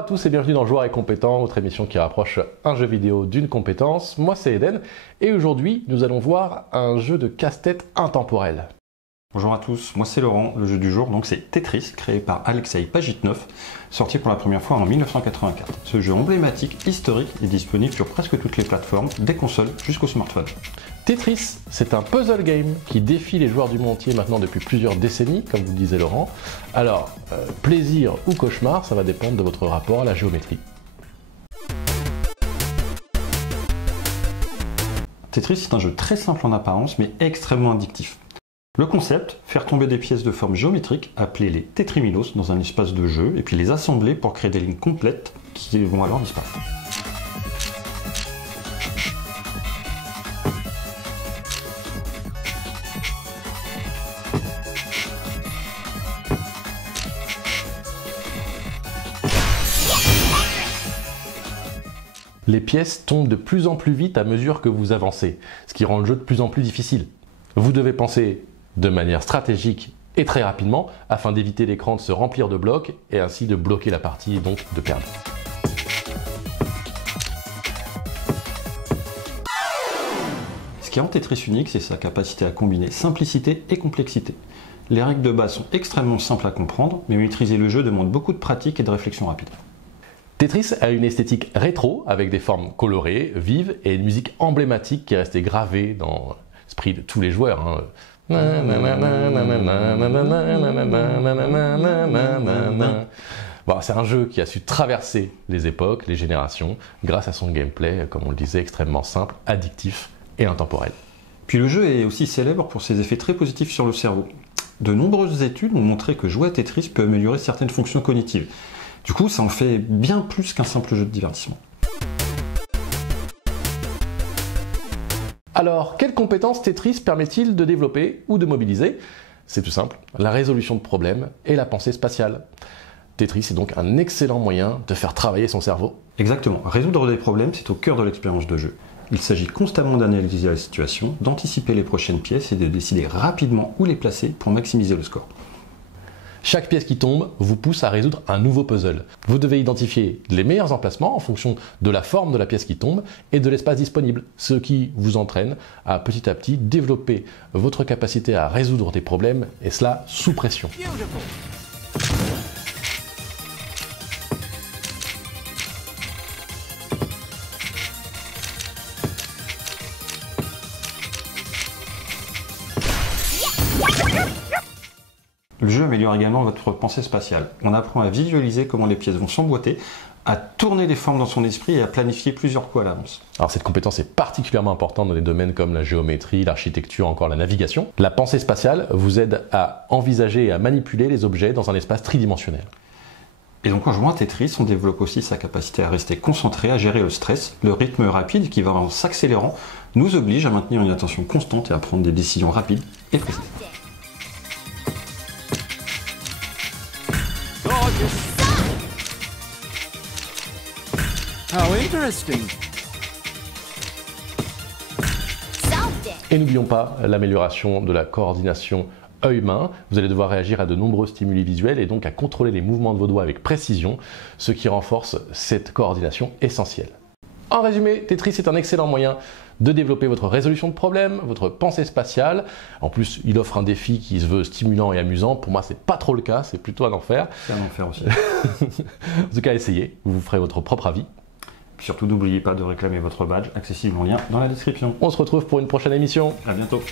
à tous et bienvenue dans Joueurs et Compétents, votre émission qui rapproche un jeu vidéo d'une compétence. Moi c'est Eden et aujourd'hui nous allons voir un jeu de casse-tête intemporel. Bonjour à tous, moi c'est Laurent. Le jeu du jour donc c'est Tetris, créé par Alexei Pajitnov, sorti pour la première fois en 1984. Ce jeu emblématique, historique, est disponible sur presque toutes les plateformes, des consoles jusqu'au smartphone. Tetris, c'est un puzzle game qui défie les joueurs du monde entier maintenant depuis plusieurs décennies, comme vous le disait Laurent. Alors, plaisir ou cauchemar, ça va dépendre de votre rapport à la géométrie. Tetris c'est un jeu très simple en apparence mais extrêmement addictif. Le concept, faire tomber des pièces de forme géométrique, appelées les tétriminos, dans un espace de jeu, et puis les assembler pour créer des lignes complètes qui vont alors disparaître. Les pièces tombent de plus en plus vite à mesure que vous avancez, ce qui rend le jeu de plus en plus difficile. Vous devez penser de manière stratégique et très rapidement afin d'éviter l'écran de se remplir de blocs et ainsi de bloquer la partie et donc de perdre. Ce qui rend Tetris unique, c'est sa capacité à combiner simplicité et complexité. Les règles de base sont extrêmement simples à comprendre, mais maîtriser le jeu demande beaucoup de pratique et de réflexion rapide. Tetris a une esthétique rétro avec des formes colorées, vives et une musique emblématique qui est restée gravée dans l'esprit de tous les joueurs. Bon, c'est un jeu qui a su traverser les époques, les générations, grâce à son gameplay, comme on le disait, extrêmement simple, addictif et intemporel. Puis le jeu est aussi célèbre pour ses effets très positifs sur le cerveau. De nombreuses études ont montré que jouer à Tetris peut améliorer certaines fonctions cognitives. Du coup, ça en fait bien plus qu'un simple jeu de divertissement. Alors, quelles compétences Tetris permet-il de développer ou de mobiliser? C'est tout simple, la résolution de problèmes et la pensée spatiale. Tetris est donc un excellent moyen de faire travailler son cerveau. Exactement, résoudre des problèmes, c'est au cœur de l'expérience de jeu. Il s'agit constamment d'analyser la situation, d'anticiper les prochaines pièces et de décider rapidement où les placer pour maximiser le score. Chaque pièce qui tombe vous pousse à résoudre un nouveau puzzle. Vous devez identifier les meilleurs emplacements en fonction de la forme de la pièce qui tombe et de l'espace disponible, ce qui vous entraîne à petit développer votre capacité à résoudre des problèmes, et cela sous pression. Le jeu améliore également votre pensée spatiale. On apprend à visualiser comment les pièces vont s'emboîter, à tourner les formes dans son esprit et à planifier plusieurs coups à l'avance. Alors cette compétence est particulièrement importante dans des domaines comme la géométrie, l'architecture, encore la navigation. La pensée spatiale vous aide à envisager et à manipuler les objets dans un espace tridimensionnel. Et donc en jouant à Tetris, on développe aussi sa capacité à rester concentré, à gérer le stress. Le rythme rapide qui va en s'accélérant nous oblige à maintenir une attention constante et à prendre des décisions rapides et précises. How interesting. Et n'oublions pas l'amélioration de la coordination œil-main. Vous allez devoir réagir à de nombreux stimuli visuels et donc à contrôler les mouvements de vos doigts avec précision, ce qui renforce cette coordination essentielle. En résumé, Tetris est un excellent moyen de développer votre résolution de problèmes, votre pensée spatiale. En plus, il offre un défi qui se veut stimulant et amusant. Pour moi, c'est pas trop le cas, c'est plutôt un enfer. C'est un enfer aussi. En tout cas, essayez, vous vous ferez votre propre avis. Surtout, n'oubliez pas de réclamer votre badge, accessible en lien dans la description. On se retrouve pour une prochaine émission. À bientôt.